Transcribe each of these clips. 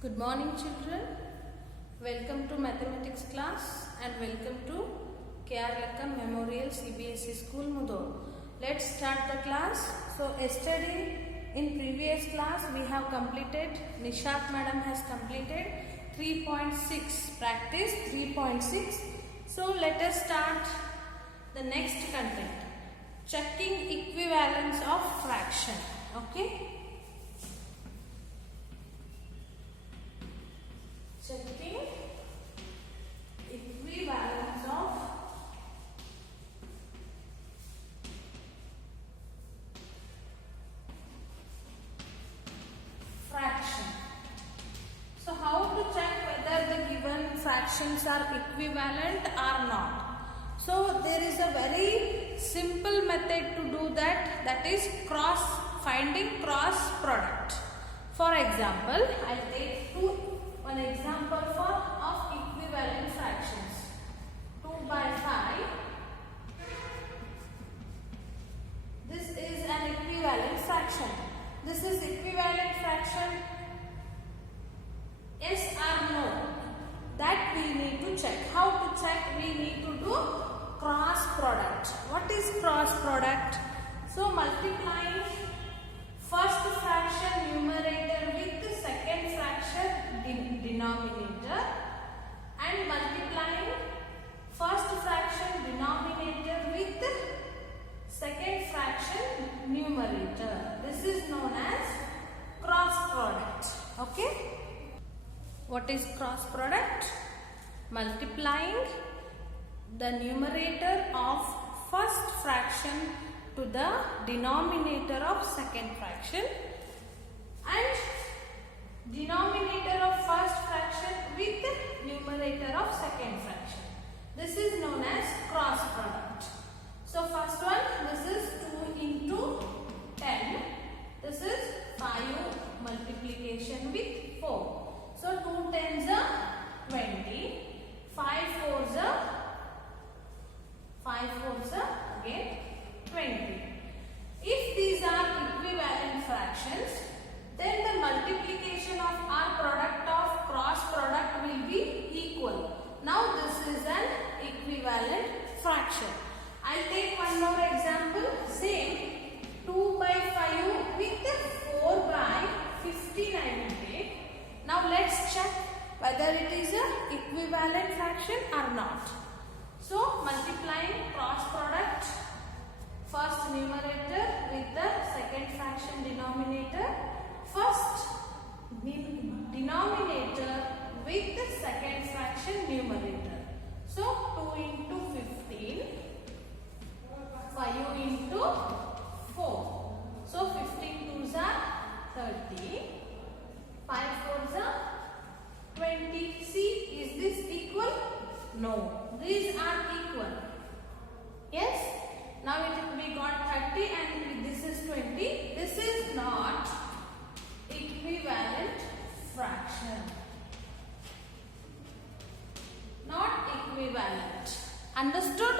Good morning children. Welcome to mathematics class and welcome to K.R. Lakkam Memorial CBSE School Mudor. Let's start the class. So yesterday in previous class we have completed, Nishat madam has completed 3.6 practice 3.6. So let us start the next content. Checking equivalence of fraction. Okay. Checking equivalence of fraction. So how to check whether the given fractions are equivalent or not? So there is a very simple method to do that, that is finding cross product. For example, I will take one example of equivalent fractions. 2 by 5. This is an equivalent fraction. This is equivalent fraction. Yes or no? That we need to check. How to check? We need to do cross product. What is cross product? So multiplying first fraction numerator with the second fraction denominator and multiplying first fraction denominator with second fraction numerator. This is known as cross product. Okay. What is cross product? Multiplying the numerator of first fraction to the denominator of second fraction and denominator of first fraction with numerator of second fraction. This is known as cross product. So first one, this is 2 into 10. This is 5 multiplication with 4. So 2 tens are 20. 5 fours are again 20. If these are equivalent fractions, then the multiplication of our product of cross product will be equal. Now this is an equivalent fraction. I'll take one more example. Same 2 by 5 with 4 by 59 will take. Now let's check whether it is a equivalent fraction or not. So multiplying cross product, first numerator with the second fraction denominator, first denominator with the second fraction numerator. So 2 into 15, 5 into 4. So 15 twos are 30, 5 fours are 20. See, is this equal? No. These are equal. Yes? Now we got 30 and this is 20. This is not equivalent fraction. Not equivalent. Understood?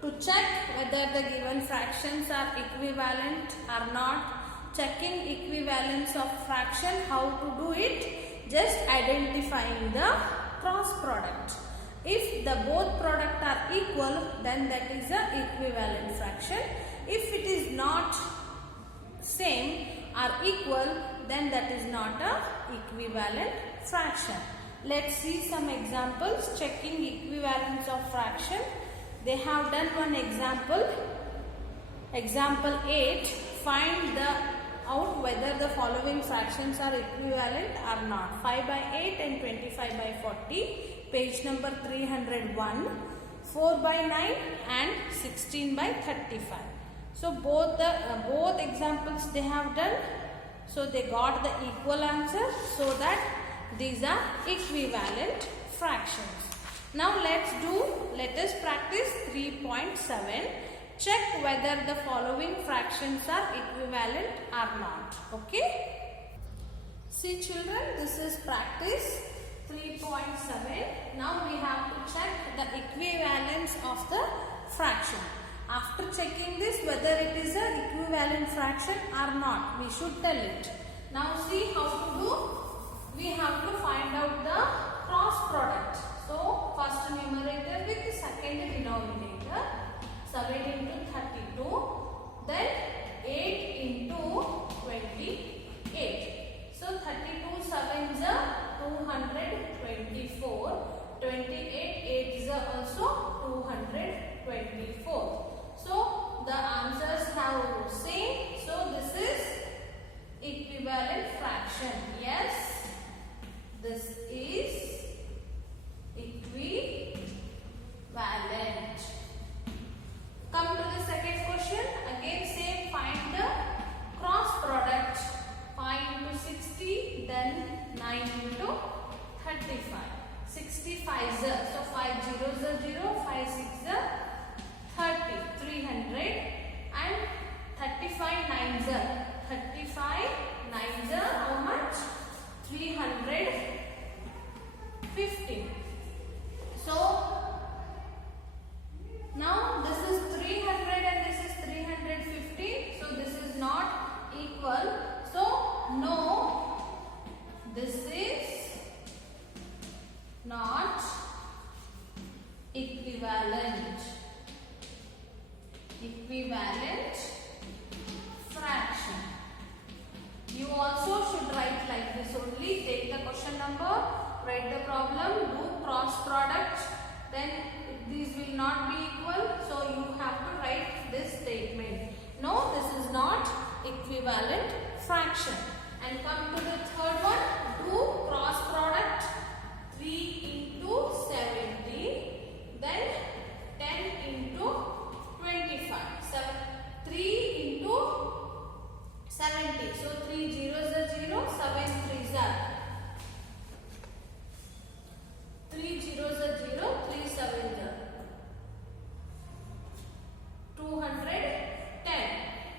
To check whether the given fractions are equivalent or not, checking equivalence of fraction, how to do it? Just identifying the cross product. If the both product are equal, then that is a equivalent fraction. If it is not same or equal, then that is not a equivalent fraction. Let's see some examples checking equivalence of fraction. They have done one example. Example 8. Find out whether the following fractions are equivalent or not. 5 by 8 and 25 by 40. Page number 301, 4 by 9 and 16 by 35. So both examples they have done. So they got the equal answer, so that these are equivalent fractions. Now let us practice 3.7. Check whether the following fractions are equivalent or not. Okay. See children, this is practice 3.7. Now we have to check the equivalence of the fraction. After checking this, whether it is an equivalent fraction or not, we should tell it. Now see how to do. We have to 9 into 35. 65 is so 5 zeros are 0, 5 6 are 30, 300 and 35 nines are 35 nines are how much? 350. So now this is 300 and this is 350. So this is not equal. So no, this is not equivalent. Equivalent fraction. You also should write like this only. Take the question number, write the problem, do cross product. Then these will not be equal. So you have to write this statement. No, this is not equivalent fraction. And come to the third one. Do cross product. 3 into 70. Then 10 into 25. 3 into 70. So 3 zeros are 0. 7 threes are 3 zeros are 0. 3 sevens are 210.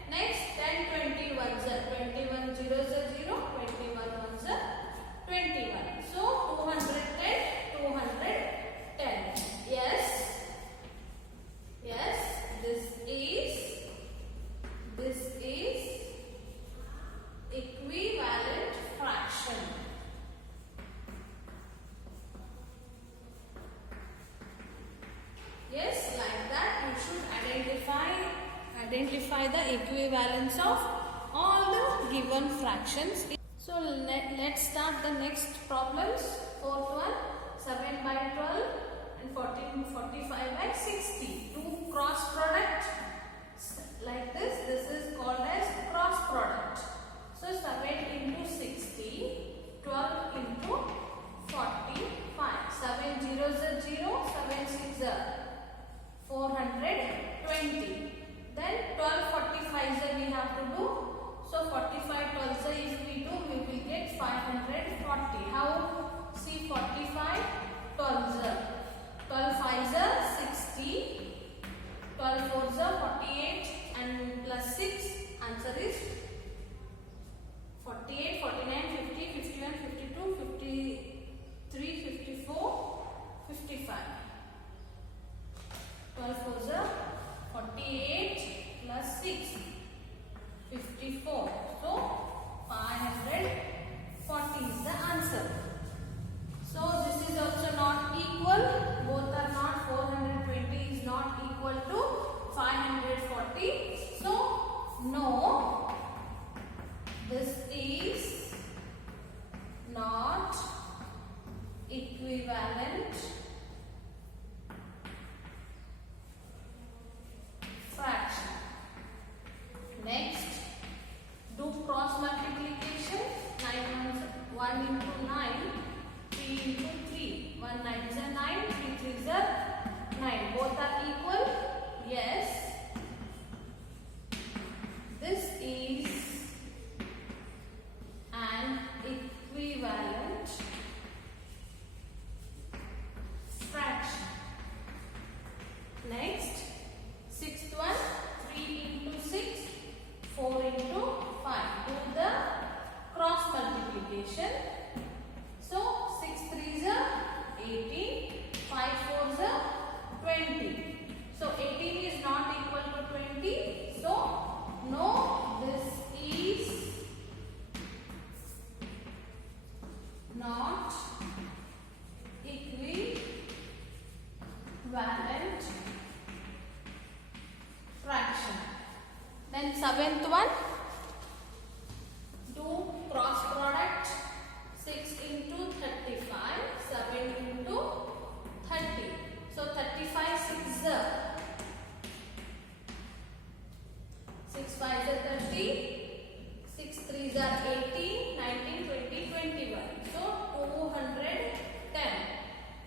Next 10 21s are 21 zeros are 0. 21 ones are 21. So 210 210. Yes. Yes. This is equivalent fraction. Yes, like that you should identify the equivalence of all the given fractions. So let's start the next problems. Fourth one, 7 by 12 and 45 by 60. Do cross product like this. This is called as cross product. So 7 into 60, 12 into 45. 7 zeros are 0, 7 6 are 420. Then 12 45s we have to do. So 45 12s if we do, we will get 540. How? See 45 12s. 12 5s are 60. 12 4s are 48 and plus 6. Answer is 48, 49, 50, 51, 52, 53, 54, 55. 12 4s are 48 plus 6, 54. So 540 is the answer. So this is also not equal. Both are not. 420 is not equal to 540. So no, this is not equivalent fraction. Next, do cross multiplication. 1 into 9, 3 into 3. 1 9s are 9, 3 3s are 9. Both are equal. Yes. This is an equivalent fraction. Next, sixth one, 3 into 6, 4 into 5. Do the cross multiplication. So 6 3s are 18, 5 4s are 20. So 18 is not equal to 20. So no, this is not equivalent fraction. Then seventh one, do cross product. 6 into 35, 7 into 30. So 35 6 6 5 are 30, 6 3s are 18, 19, 20, 21. So 210.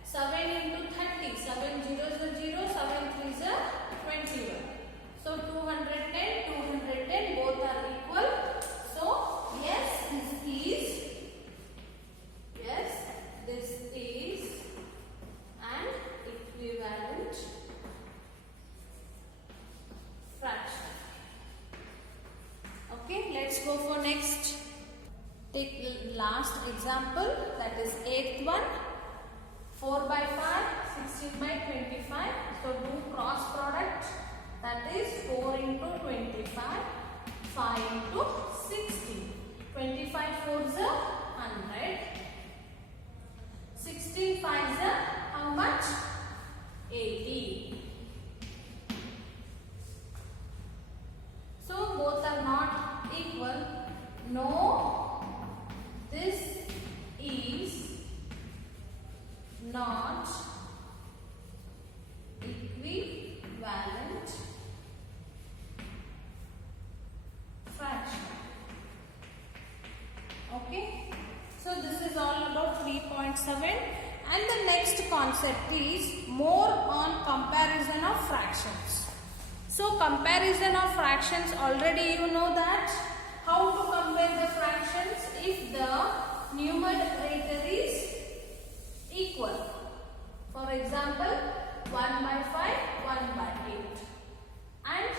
7 into 30, 7 zeros are 0, 7 3s are 21. So 210, 210 both are that is 8th one. 4 by 5, 16 by 25. So do cross product, that is 4 into 25, 5 into 16. 25 4s are 100. 16 5s are how much? 80. So both are not equal. No, this is not equivalent fraction. Okay. So this is all about 3.7, and the next concept is more on comparison of fractions. So comparison of fractions, already you know that how to compare the fractions if the numerator is equal. For example, 1 by 5, 1 by 8, and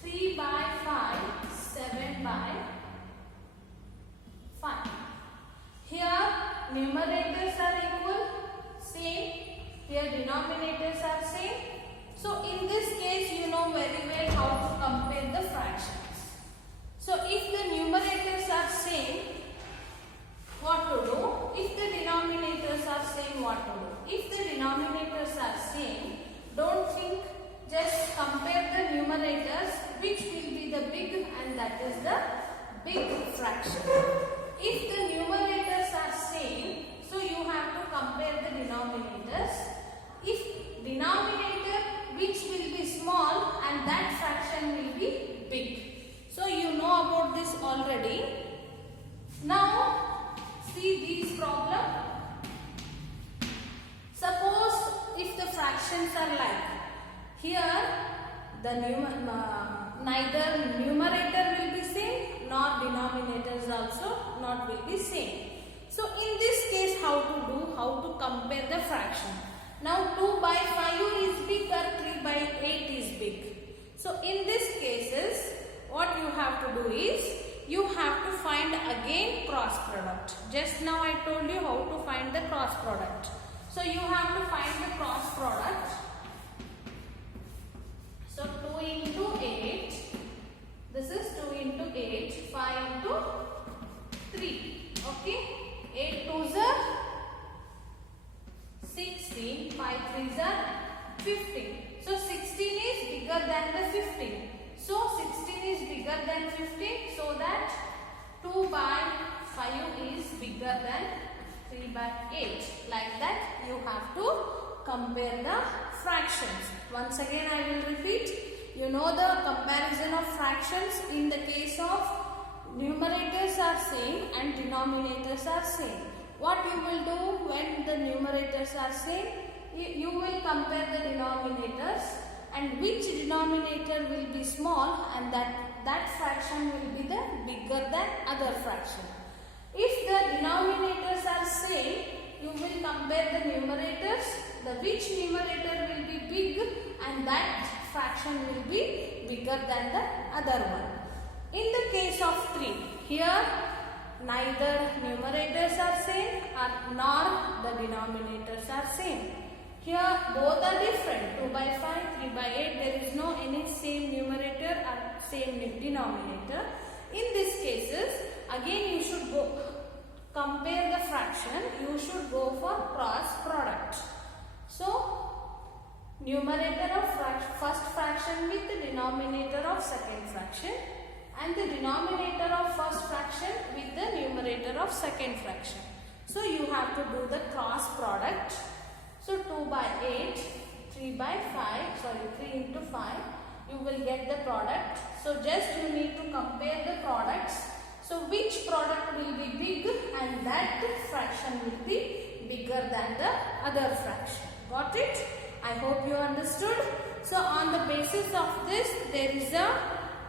3 by 5, 7 by 5. Here numerators are equal, same. Here denominators are same. So in this case, you know very well how to compare the fractions. So if the numerators are same, what to do? If the denominators are same, what to do? If the denominators are same, don't think, just compare the numerators, which will be the big, and that is the big fraction. If the numerators are same, so you have to compare the denominators. If denominator which will be small and that fraction will be big. So you know about this already. Now see these problem. Suppose if the fractions are like here, the neither numerator will be same nor denominators also not will be same. So in this case, how to do? How to compare the fraction? Now 2 by 5 is big or 3 by 8 is big. So in these cases, what you have to do is, you have to find again cross product. Just now I told you how to find the cross product. So you have to find the cross product. So 2 into 8, this is 2 into 8, 5 into 3. Okay, 8 2s are 16, 5 3s are 15. So 16 is bigger than the 15. So 16 is bigger than 15, so that 2 by 5 is bigger than 3 by 8. Like that you have to compare the fractions. Once again I will repeat. You know the comparison of fractions in the case of numerators are same and denominators are same. What you will do when the numerators are same? You will compare the denominators, and which denominator will be small, and that fraction will be the bigger than other fraction. If the denominators are same, you will compare the numerators, which numerator will be big, and that fraction will be bigger than the other one. In the case of 3, here neither numerators are same nor the denominators are same. Here both are different, 2 by 5, 3 by 8, there is no any same numerator or same denominator. In these cases, again you should go compare the fraction, you should go for cross product. So, numerator of first fraction with the denominator of second fraction, and the denominator of first fraction with the numerator of second fraction. So, you have to do the cross product. So 2 by 8, 3 by 3 into 5, you will get the product. So just you need to compare the products. So which product will be big, and that fraction will be bigger than the other fraction. Got it? I hope you understood. So on the basis of this, there is a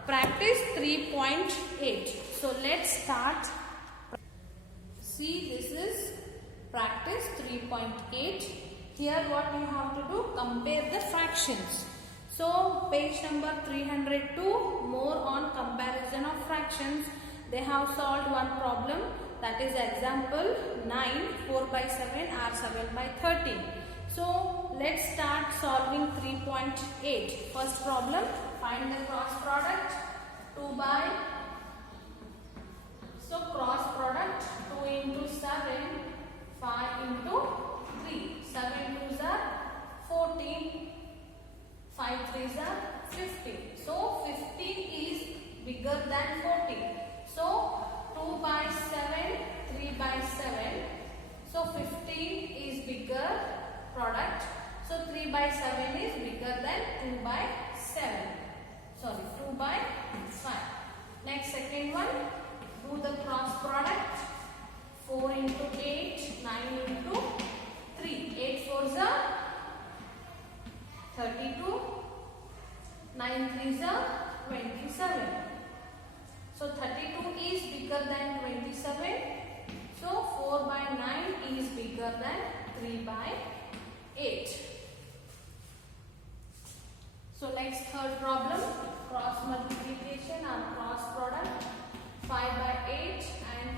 practice 3.8. So let's start. See, this is practice 3.8. Here what you have to do, compare the fractions. So page number 302, more on comparison of fractions. They have solved one problem. that is example 9, 4 by 7 or 7 by 13. So let's start solving 3.8. First problem, find the cross product 2 by, so cross product 2 into 7, 5 into 3, 7 2s are 14, 5 3s are 15. So 15 is bigger than 14. So 2 by 7, 3 by 7. So 15 is bigger product. So 3 by 7 is bigger than 2 by 7. Sorry, 2 by 5. Next, second one, do the cross product. 4 into 8, 9 into 3. 8 4s are 32. 9 3s are 27. So 32 is bigger than 27. So 4 by 9 is bigger than 3 by 8. So next, third problem, cross multiplication or cross product. 5 by 8 and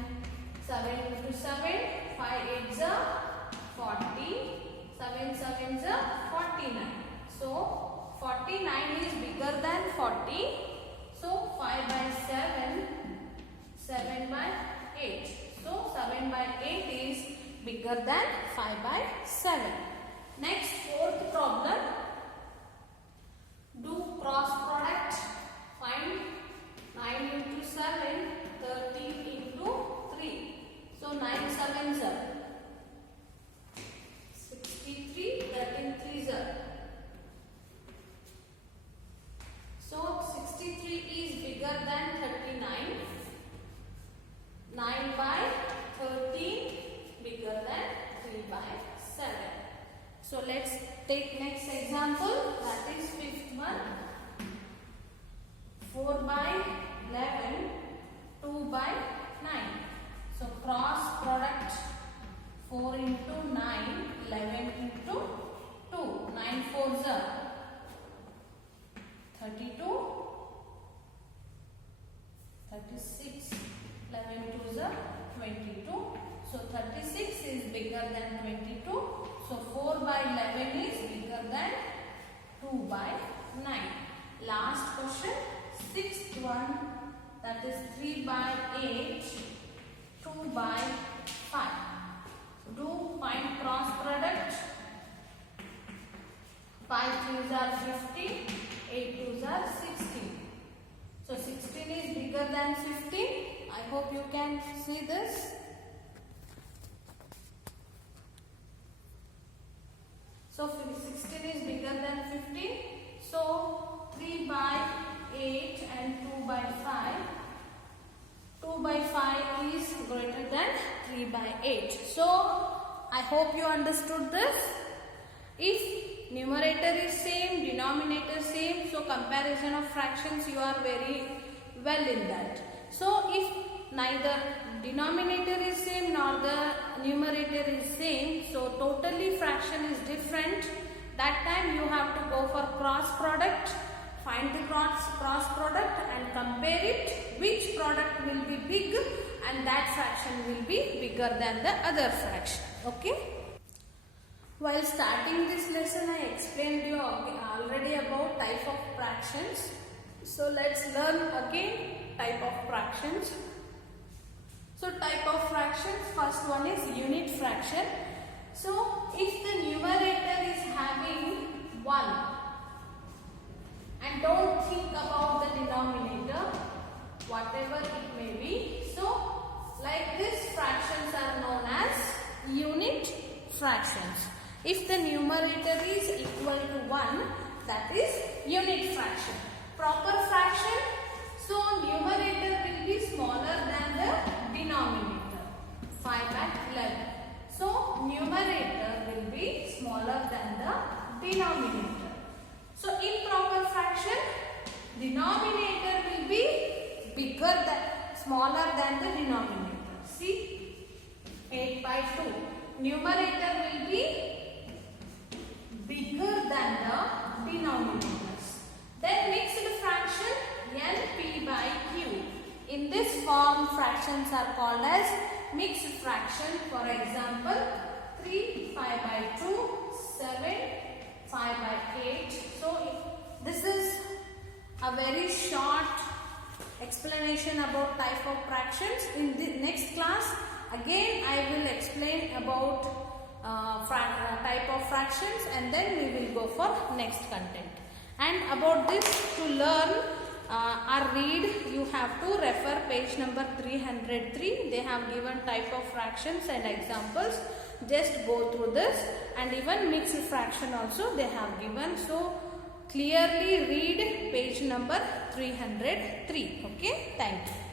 7 into 7. 5 8s are 40. 7 7s are 49. So 49 is bigger than 40. So 5 by 7, 7 by 8. So 7 by 8 is bigger than 5 by 7. Next, fourth problem, do cross product. Find 9 into 7, 13 into 3. So 9 7s are 63, 13 3s are. So 63 is bigger than 39. 9 by 13 bigger than 3 by 7. So let's take next example, that is fifth one. 4 by 11, 2 by 9. So cross product 4 into 9, 11 into 2. 9 4s are 32, 36, 11 2s are 22. So 36 is bigger than 22. So 4 by 11 is bigger than 2 by 9. Last question, sixth one, that is 3 by 8, 2 by 5. Do find cross product. 5 3s are 50, 8 2s are 16. So 16 is bigger than 15. I hope you can see this. So 16 is bigger than 15. So 3 by 8 and 2 by 5. 2 by 5 is greater than 3 by 8. So I hope you understood this. If numerator is same, denominator same, so comparison of fractions you are very well in that. So if neither denominator is same nor the numerator is same, so totally fraction is different, that time you have to go for cross product. Find the cross product and compare it, which product will be big and that fraction will be bigger than the other fraction. Okay. While starting this lesson, I explained you already about type of fractions. So let's learn again type of fractions. So type of fractions, first one is unit fraction. So if the numerator is having 1, and don't think about the denominator, whatever it may be. So like this, fractions are known as unit fractions. If the numerator is equal to 1, that is unit fraction. Proper fraction, so numerator will be smaller than the denominator. 5 by 11. So numerator will be smaller than the denominator. So improper fraction, denominator will be smaller than the denominator. See, 8 by 2. Numerator will be bigger than the denominators. Then mixed fraction, NP by Q. In this form, fractions are called as mixed fraction. For example, 3 5 by 2, 7 5 by 8. So this is a very short explanation about type of fractions. In the next class again I will explain about type of fractions, and then we will go for next content. And about this, to learn or read, you have to refer page number 303. They have given type of fractions and examples. Just go through this, and even mixed fraction also they have given. So clearly read page number 303. Okay, thank you.